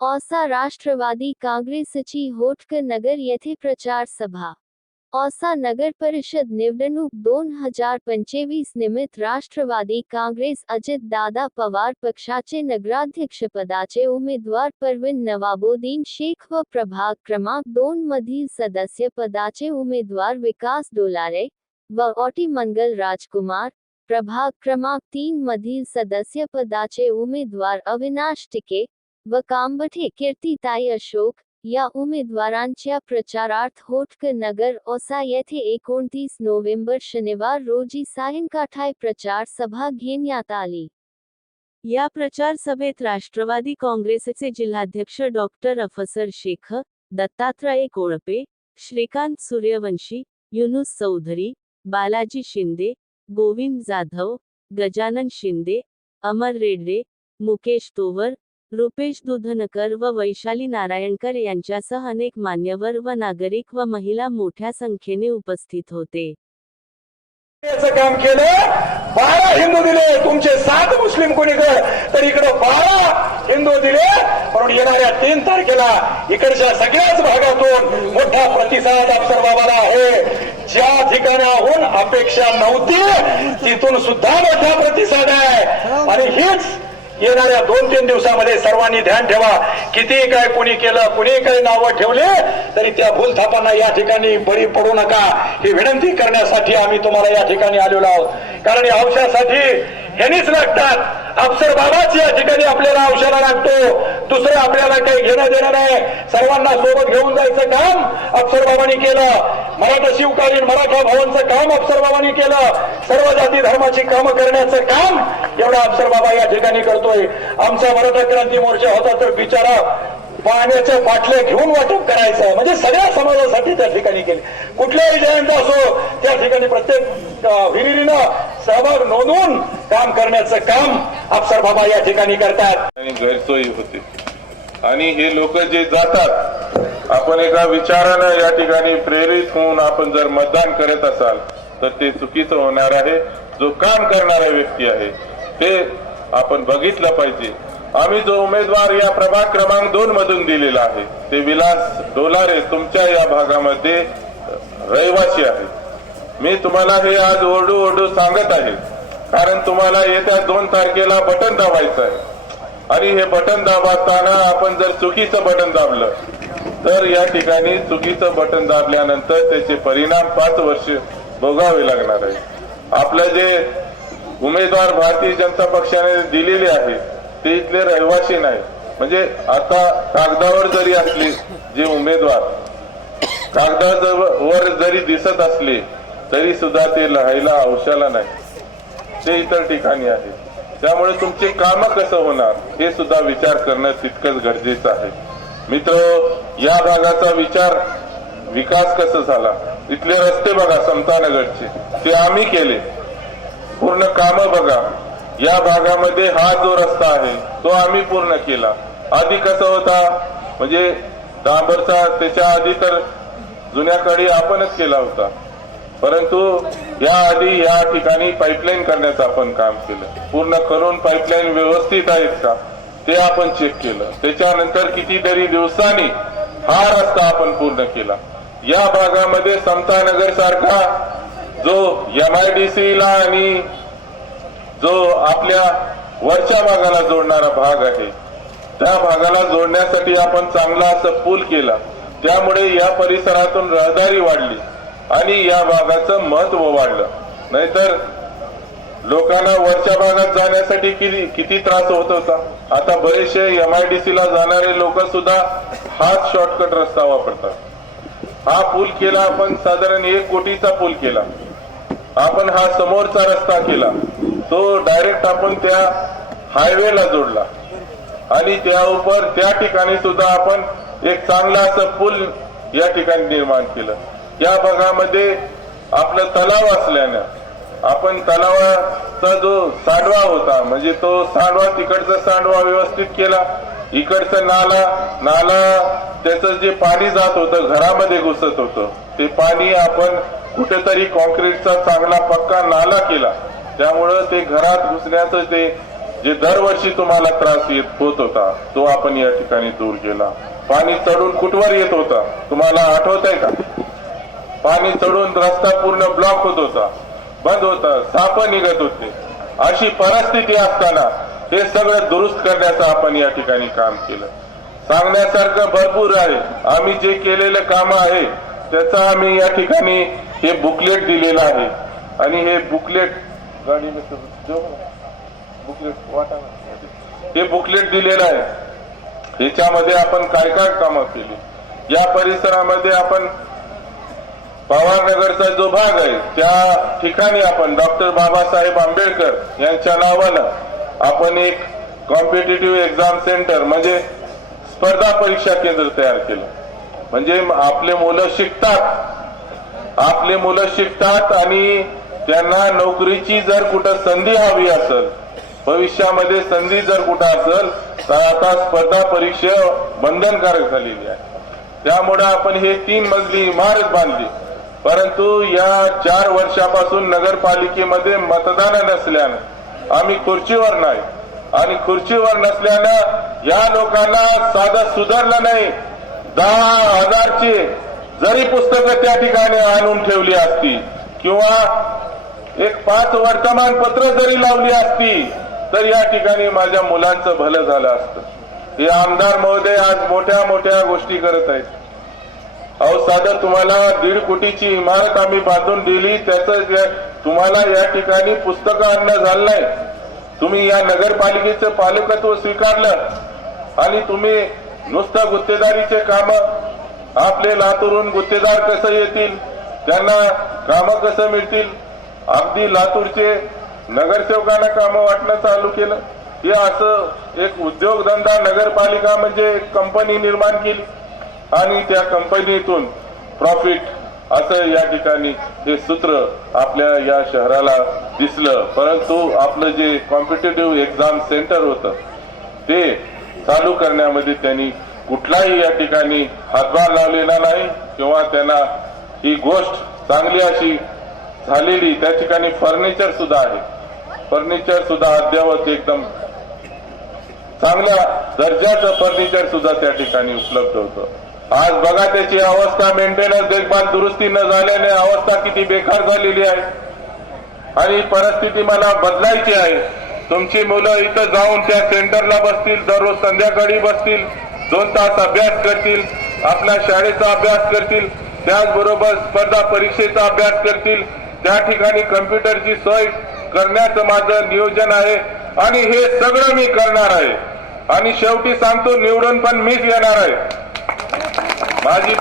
औसा राष्ट्रवादी काँग्रेसची होटकर नगर येथे प्रचार सभा। औसा नगर परिषद निवडणूक 2025 निमित्त राष्ट्रवादी काँग्रेस अजितदादा पवार पक्षाचे नगराध्यक्षपदाचे उमेदवार परवीन नवाबुद्दीन शेख व प्रभाग क्रमांक 2 मधील सदस्य पदाचे उमेदवार विकास डोलारे व ओटी मंगल राजकुमार, प्रभाग क्रमांक 3 मधील सदस्य पदाचे उमेदवार अविनाश टिके व कांबठे कीर्तिताई अशोक या उमेदवारांच्या प्रचारार्थ होटकर नगर औसा येथे 29 नोव्हेंबर शनिवार रोजी सायंकाळी प्रचार सभा घेण्यात आली। या प्रचार सभेत राष्ट्रवादी काँग्रेसचे जिल्हाध्यक्ष डॉक्टर अफसर शेख, दत्तात्रय कोळपे, श्रीकांत सूर्यवंशी, युनुस चौधरी, बालाजी शिंदे, गोविंद जाधव, गजानन शिंदे, अमर रेड्डे, मुकेश तोवर, रुपेश दुधनकर व वैशाली नारायणकर यांच्यासह अनेक मान्यवर व नागरिक व महिला मोठ्या संख्येने उपस्थित होते। काम केलं, 12 हिंदू दिले, तुमचे 7 मुस्लिम कोणी तर इकडे 12 हिंदू दिले, म्हणून येणाऱ्या 3 तारखेला इकडच्या सगळ्याच भागातून मोठा प्रतिसाद अफसर बाबाला आहे। ज्या ठिकाणाहून अपेक्षा नव्हती तिथून सुद्धा मोठा प्रतिसाद आहे आणि हीच येणाऱ्या 2-3 दिवसामध्ये सर्वांनी ध्यान ठेवा। किती काय कोणी केलं, कुणी काही नावं ठेवले तरी त्या भूलथापांना या ठिकाणी बळी पडू नका ही विनंती करण्यासाठी आम्ही तुम्हाला या ठिकाणी आलेलो आहोत। कारण या औषधासाठी हेनीच लागतात, अफसर बाबाच या ठिकाणी आपल्याला औषधा लागतो, दुसरं आपल्याला काही घेणं देणं नाही। सर्वांना सोबत घेऊन जायचं काम अफसर बाबांनी केलं, मराठा शिवकालीन मराठा भवनचं काम अफसर बाबांनी केलं, सर्व जाती धर्माची कामं करण्याचं काम एवढा अफसर बाबा या ठिकाणी करतोय। आमचा मराठा क्रांती मोर्चा होता तर बिचारा पाण्याच्या बाटल्या घेऊन वाटप करायचं, म्हणजे सगळ्या समाजासाठी त्या ठिकाणी केले। कुठल्याही जयंती असो त्या ठिकाणी प्रत्येक विहिरीनं सहभाग नोंदवून काम करण्याचं काम अफसर बाबा या ठिकाणी करतात। आणि गैरसोयी होते आणि हे लोक जे जातात, आपण एका विचारानं या ठिकाणी प्रेरित होऊन आपण जर मतदान करत असाल तर ते चुकीचं होणार आहे। जो काम करणारा व्यक्ती आहे ते आपण बघितलं पाहिजे। आम्ही जो उमेदवार या प्रभाग क्रमांक 2 मधून दिलेला आहे ते विलास डोलारे तुमच्या या भागामध्ये रहिवासी आहे। मी तुम्हाला हे आज ओरडू सांगत आहे कारण तुम्हाला येत्या 2 तारखेला बटन दाबायचं आहे आणि हे बटन दाबताना आपण जर चुकीचं बटन दाबलं तर या ठिकाणी चुकीचं बटन दाबल्यानंतर त्याचे परिणाम 5 वर्ष भोगावे लागणार आहे। आपलं जे उमेदवार भारतीय जनता पक्षाने दिलेले आहे ते इथले रहिवासी नाही, म्हणजे आता कागदावर जरी असले जे उमेदवार कागदावर जरी दिसत असले तरी सुद्धा ते राहायला औषधाला नाही, ते इतर ठिकाणी आहे। त्यामुळे तुमचे काम कसं होणार हे सुद्धा विचार करणं तितकंच गरजेचं आहे। मित्र, या भागाचा विकास कसा झाला, इथले रस्ते बघा समतानगरचे, ते आम्ही केले, पूर्ण काम बघा। या भागामध्ये हा जो रस्ता आहे तो आम्ही पूर्ण केला। आधी कसा होता, म्हणजे डांबरचा त्याच्या आधी तर जुन्याकडे आपणच केला होता, परंतु या आधी या ठिकाणी पाईपलाईन करण्याचं आपण काम केलं, पूर्ण करून पाईपलाईन व्यवस्थित आहेत का ते आपण चेक केलं। त्याच्यानंतर कितीतरी दिवसांनी हा रस्ता आपण पूर्ण केला। या भागामध्ये समतानगर सारखा जो MIDC ला आणि जो आपल्या वरच्या भागाला जोडणारा भाग आहे त्या भागाला जोडण्यासाठी आपण चांगला असं पूल केला, त्यामुळे या परिसरातून रहदारी वाढली आणि या भागाचं महत्व वाढलं। नाहीतर लोकांना वरच्या भागात जाण्यासाठी किती त्रास होत होता। आता बरेचसे MIDC ला जाणारे लोक सुद्धा हाच शॉर्टकट रस्ता वापरतात। हा पूल केला आपण, साधारण 1 कोटीचा पूल केला आपण। हा समोरचा रस्ता केला तो डायरेक्ट आपण त्या हायवेला जोडला आणि त्या ठिकाणी सुद्धा आपण एक चांगला असं पूल या ठिकाणी निर्माण केलं। या भागामध्ये आपलं तलाव असल्यानं आपण तलावाचा जो सांडवा होता, म्हणजे तो सांडवा, तिकडचा सांडवा व्यवस्थित केला, इकडचं नाला त्याचं जे पाणी जात होतं घरामध्ये घुसत होतं ते पाणी आपण कुठेतरी कॉन्क्रीटचा चांगला पक्का नाला केला, त्यामुळं ते घरात घुसण्याचं ते जे दरवर्षी तुम्हाला त्रास होत होता तो आपण या ठिकाणी दूर केला. पाणी चढून कुठवर येत होता तुम्हाला आठवत आहे का? पाणी चढून रस्ता पूर्ण ब्लॉक होत होता, बंद होता, साप निघत होते. अशी परिस्थिती असताना हे सगळं दुरुस्त करण्याचं आपण या ठिकाणी काम केलं. सांगण्यासारखं भरपूर आहे. आम्ही जे केलेलं काम आहे त्याचा आम्ही या ठिकाणी हे बुकलेट दिलेलं आहे आणि हे बुकलेट हे बुकलेट दिलेलं आहे. ह्याच्यामध्ये आपण काय काय कामं केली. या परिसरामध्ये आपण पवारनगरचा जो भाग आहे त्या ठिकाणी आपण डॉक्टर बाबासाहेब आंबेडकर यांच्या नावानं आपण एक कॉम्पिटिटिव्ह एक्झाम सेंटर म्हणजे स्पर्धा परीक्षा केंद्र तयार केलं. म्हणजे आपले मुलं शिकतात आणि त्यांना नोकरीची जर कुठं संधी हवी असेल, भविष्यामध्ये संधी जर कुठं असेल तर आता स्पर्धा परीक्षा बंधनकारक झालेली आहे. त्यामुळे आपण हे 3 मजली इमारत बांधली. परंतु या 4 वर्षापासून नगरपालिकेमध्ये मतदान नसल्यानं आम्ही खुर्चीवर नाही आणि खुर्चीवर नसल्यानं या लोकांना साधं सुधारलं नाही. 10,000ची जरी पुस्तकं त्या ठिकाणी आणून ठेवली असती किंवा एक 5 वर्तमानपत्र जरी लावली असती तर या ठिकाणी माझ्या मुलांचं भलं झालं असतं. हे आमदार महोदय आज मोठ्या मोठ्या गोष्टी करत आहेत. अहो साधं तुम्हाला 1.5 कोटीची इमारत आम्ही बांधून दिली, त्याचं तुम्हाला या ठिकाणी पुस्तकं आणणं झालं नाही. तुम्ही या नगरपालिकेचं पालकत्व स्वीकारलं आणि तुम्ही नुसतं गुत्तेदारीचे काम, आपले लातूरून गुत्तेदार कसं येतील, त्यांना कामं कसं मिळतील, अगदी लातूरचे नगरसेवकांना कामं वाटणं चालू केलं. हे असं एक उद्योगधंदा नगरपालिका म्हणजे कंपनी निर्माण केली आणि त्या कंपनीतून प्रॉफिट असं या ठिकाणी हे सूत्र आपल्या या शहराला दिसलं. परंतु आपलं जे कॉम्पिटिटिव्ह एक्झाम सेंटर होतं ते चालू करण्यामध्ये त्यांनी कुठलाही या ठिकाणी हातभार लावलेला नाही किंवा त्यांना ही गोष्ट चांगली अशी झालेली. त्या ठिकाणी फर्निचर सुद्धा आहे, फर्निचर सुद्धा अद्ययावत एकदम चांगल्या दर्जाचं फर्निचर सुद्धा त्या ठिकाणी उपलब्ध होतं. आज बघा त्याची अवस्था, मेंटेनन्स देखभाल दुरुस्ती न झाल्याने अवस्था किती बेकार झालेली आहे आणि परिस्थिती मला बदलायची आहे. तुमची मुलं इथं जाऊन त्या सेंटरला बसतील, दररोज संध्याकाळी बसतील, 2 तास अभ्यास करतील, आपल्या शाळेचा अभ्यास करतील, त्याचबरोबर स्पर्धा परीक्षेचा अभ्यास करतील. त्या ठिकाणी कम्प्युटरची सोय करण्याचं माझं नियोजन आहे आणि हे सगळं मी करणार आहे. आणि शेवटी सांगतो, निवडून पण मीच येणार आहे. माझी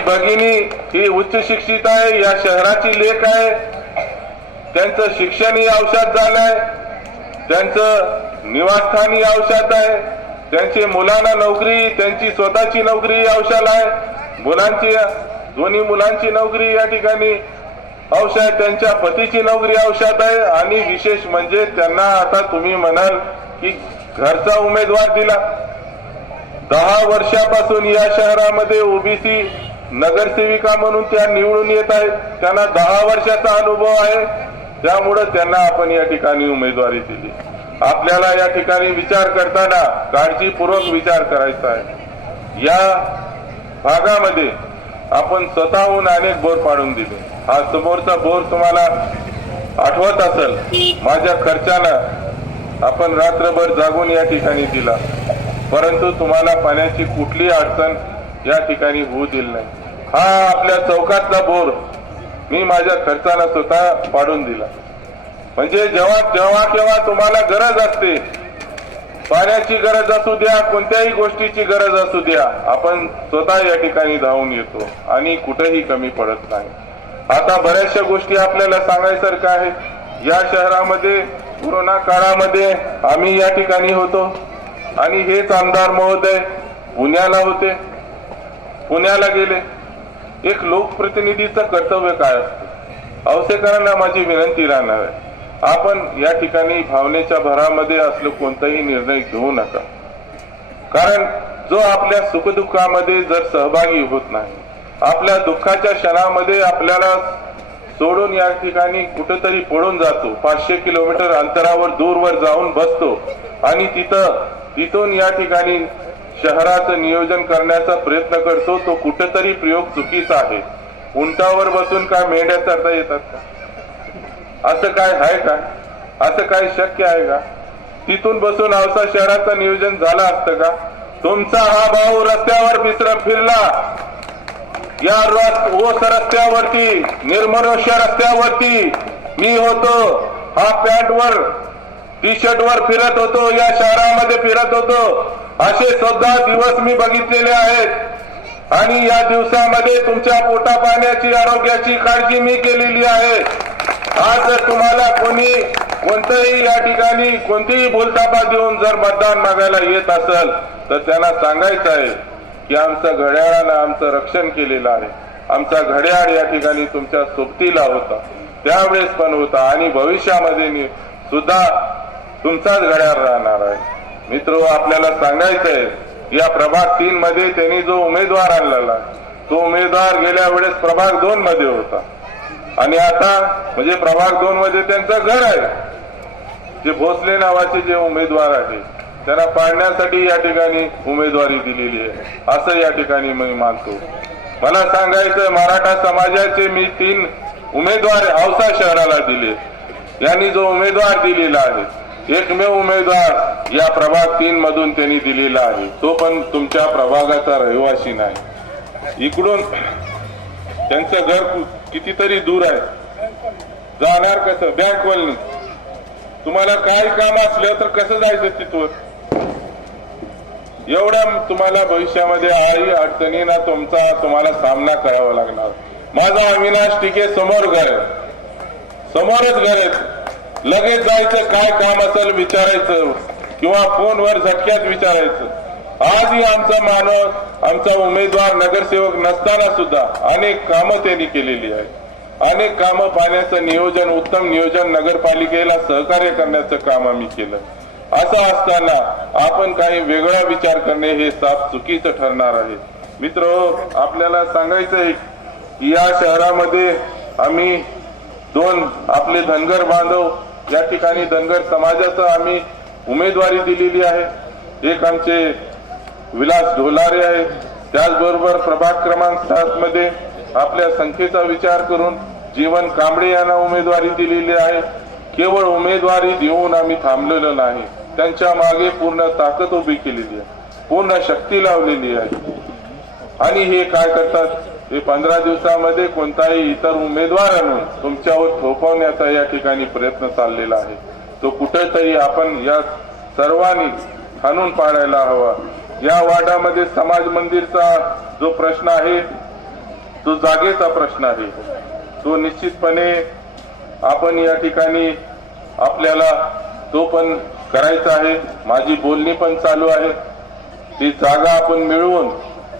भगिनी ही उच्च शिक्षित आहे, या शहराची लेक आहे. त्यांचं शिक्षणही औषध झालंय, त्यांचं निवासस्थानही औषध आहे, त्यांची मुलांना नोकरी, त्यांची स्वतःची नोकरी औषध आहे, दोन्ही मुलांची नोकरी या ठिकाणी औषध, त्यांच्या पतीची नोकरी औषध आहे. आणि विशेष म्हणजे त्यांना आता तुम्ही म्हणाल की घरचा उमेदवार दिला. 10 वर्षापासून या शहरामध्ये ओबीसी नगरसेविका म्हणून त्या निवडून येत आहेत. त्यांना 10 वर्षाचा अनुभव आहे, त्यामुळे त्यांना आपण या ठिकाणी उमेदवारी दिली. आपल्याला या ठिकाणी विचार करताना काळजीपूर्वक विचार करायचा आहे. या भागामध्ये आपण स्वतःहून अनेक बोर पाडून दिले. हा समोरचा बोर तुम्हाला आठवत असेल, माझ्या खर्चानं आपण रात्रभर जागून या ठिकाणी दिला. परंतु तुम्हाला पाण्याची कुठली अडचण या ठिकाणी होऊ दिली नाही. हा आपल्या चौकातला बोर मी माझ्या खर्चानं स्वतः पाडून दिला. म्हणजे जेव्हा केव्हा तुम्हाला गरज असते, पाण्याची गरज असू द्या, कोणत्याही गोष्टीची गरज असू द्या, आपण स्वतः या ठिकाणी धावून येतो आणि कुठेही कमी पडत नाही. आता बऱ्याचशा गोष्टी आपल्याला सांगायसारख्या आहे. या शहरामध्ये कोरोना काळामध्ये आम्ही या ठिकाणी होतो आणि हेच आमदार महोदय पुण्याला होते, पुण्याला गेले. एक लोकप्रतिनिधीचं कर्तव्य काय असतं? औसेकरांना माझी विनंती राहणार आहे, आपण या ठिकाणी भावनेच्या भरामध्ये असलं कोणताही निर्णय घेऊ नका. कारण जो आपल्या सुखदुःखामध्ये जर सहभागी होत नाही, आपल्या दुःखाच्या क्षणामध्ये आपल्याला सोडून या ठिकाणी कुठेतरी पळून जातो, 500 किलोमीटर अंतरावर दूरवर जाऊन बसतो आणि तिथून या ठिकाणी शहराचं नियोजन करण्याचा प्रयत्न करतो, तो कुठेतरी प्रयोग चुकीचा आहे. उंटावर बसून काय मेंढ्या चढता येतात का? असं काय आहे का? असं काय शक्य आहे का? तिथून बसून औसा शहराचं नियोजन झालं असतं का? तुमचा हा भाऊ रस्त्यावर फिरला, या ओस रस्त्यावरती, निर्मनुष्य रस्त्यावरती मी होतो, हा पॅन्ट वर टी शर्ट वर फिरत होतो, या शहरामध्ये फिरत होतो. असे सुद्धा दिवस मी बघितलेले आहेत आणि या दिवसामध्ये तुमच्या पोटा पाण्याची, आरोग्याची काळजी मी केलेली आहे. आज जर तुम्हाला कोणतंही या ठिकाणी कोणतीही बोलतापा देऊन जर मतदान मागायला येत असेल तर त्यांना सांगायचं आहे की आमचं घड्याळानं आमचं रक्षण केलेलं आहे. आमचा घड्याळ या ठिकाणी तुमच्या सोबतीला होता, त्यावेळेस पण होता आणि भविष्यामध्ये सुद्धा तुमचाच घड्याळ राहणार आहे. मित्र, आपल्याला सांगायचंय, या प्रभाग 3 मध्ये त्यांनी जो उमेदवार आणलेला तो उमेदवार गेल्या वेळेस प्रभाग 2 मध्ये होता आणि आता म्हणजे प्रभाग 2 मध्ये त्यांचं घर आहे. जे भोसले नावाचे जे उमेदवार आहे त्यांना पाडण्यासाठी या ठिकाणी उमेदवारी दिलेली आहे असं या ठिकाणी मी मानतो. मला सांगायचं, मराठा समाजाचे मी 3 उमेदवार औसा शहराला दिले. यांनी जो उमेदवार दिलेला आहे, एकमेव उमेदवार या प्रभाग 3 मधून त्यांनी दिलेला आहे, तो पण तुमच्या प्रभागाचा रहिवासी नाही. इकडून त्यांचं घर कितीतरी दूर आहे, जाणार कसं? बँक वलनी तुम्हाला काही काम असलं तर कसं जायचं तिथून? एवढ्या तुम्हाला भविष्यामध्ये आई अडचणींना तुम्हाला सामना करावा लागणार. माझा अविनाश टिके समोर घर आहे, समोरच घर आहे, लगेच जायचं, काय काम असेल विचारायचं किंवा फोनवर झटक्यात विचारायचं. आजही आमचा माणूस, आमचा उमेदवार नगरसेवक नसताना सुद्धा अनेक कामं त्यांनी केलेली आहेत. अनेक कामं, पाण्याचं नियोजन, उत्तम नियोजन, नगरपालिकेला सहकार्य करण्याचं काम आम्ही केलं. असं असताना आपण काही वेगळा विचार करणे हे साफ चुकीचं ठरणार आहे. मित्र, आपल्याला सांगायचं आहे की या शहरामध्ये आम्ही 2 आपले धनगर बांधव या ठिकाणी धनगर समाजाचं आम्ही उमेदवारी दिलेली आहे. एक आमचे विलास ढोलारे आहेत, त्याचबरोबर प्रभाग क्रमांक 7 मध्ये आपल्या संख्येचा विचार करून जीवन कांबळे यांना उमेदवारी दिलेली आहे. केवळ उमेदवारी देऊन आम्ही थांबलेलो नाही, त्यांच्या मागे पूर्ण ताकद उभी केलेली आहे, पूर्ण शक्ती लावलेली आहे. आणि हे काय करतात, हे 15 दिवसामध्ये कोणताही इतर उमेदवार आणून तुमच्यावर थोपवण्याचा या ठिकाणी प्रयत्न चाललेला आहे. तो कुठेतरी आपण या सर्वांनी हाणून पाडायला हवा. या वार्डामध्ये समाज मंदिरचा जो प्रश्न आहे तो जागेचा प्रश्न आहे, तो निश्चितपणे आपण या ठिकाणी आपल्याला तो पण करायचा आहे. माझी बोलणी पण चालू आहे. ती जागा आपण मिळवून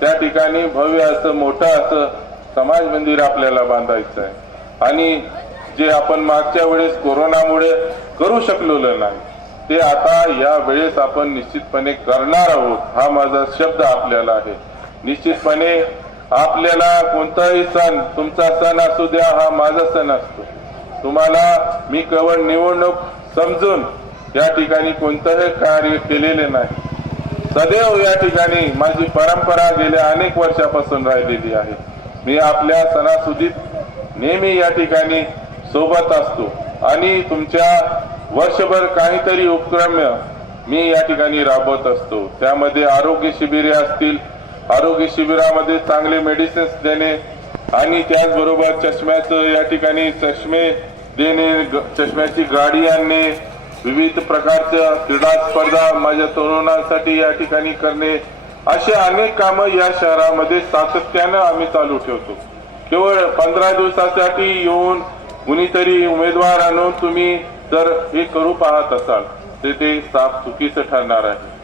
त्या ठिकाणी भव्य असं मोठं असं समाज मंदिर आपल्याला बांधायचं आहे. आणि जे आपण मागच्या वेळेस कोरोनामुळे करू शकलो नाही ते आता या वेळेस आपण निश्चितपणे करणार आहोत, हा माझा शब्द आपल्याला आहे. निश्चितपणे आपल्याला कोणताही सण, तुमचा सण असू द्या, हा माझा सण असतो. तुम्हाला मी केवळ निवडणूक समजून या ठिकाणी कोणतंही कार्य केलेले नाही. सदैव या ठिकाणी माझी परंपरा गेल्या अनेक वर्षापासून राहिलेली आहे. मी आपल्या सणासुदीत नेहमी या ठिकाणी सोबत असतो आणि तुमच्या वर्षभर काहीतरी उपक्रम मी या ठिकाणी राबवत असतो. त्यामध्ये आरोग्य शिबिरे असतील, आरोग्य शिबिरामध्ये चांगले मेडिसिन्स देणे आणि त्याचबरोबर चष्म्याचं या ठिकाणी चष्मे देणे, चष्म्याची गाडी आणणे, विविध प्रकारच्या क्रीडा स्पर्धा माझ्या तरुणांसाठी या ठिकाणी करणे, असे अनेक कामं या शहरामध्ये सातत्यानं आम्ही चालू ठेवतो. केवळ 15 दिवसासाठी येऊन कुणीतरी उमेदवार आणून तुम्ही जर हे करू पाहत असाल तर ते साफ चुकीचं ठरणार आहे.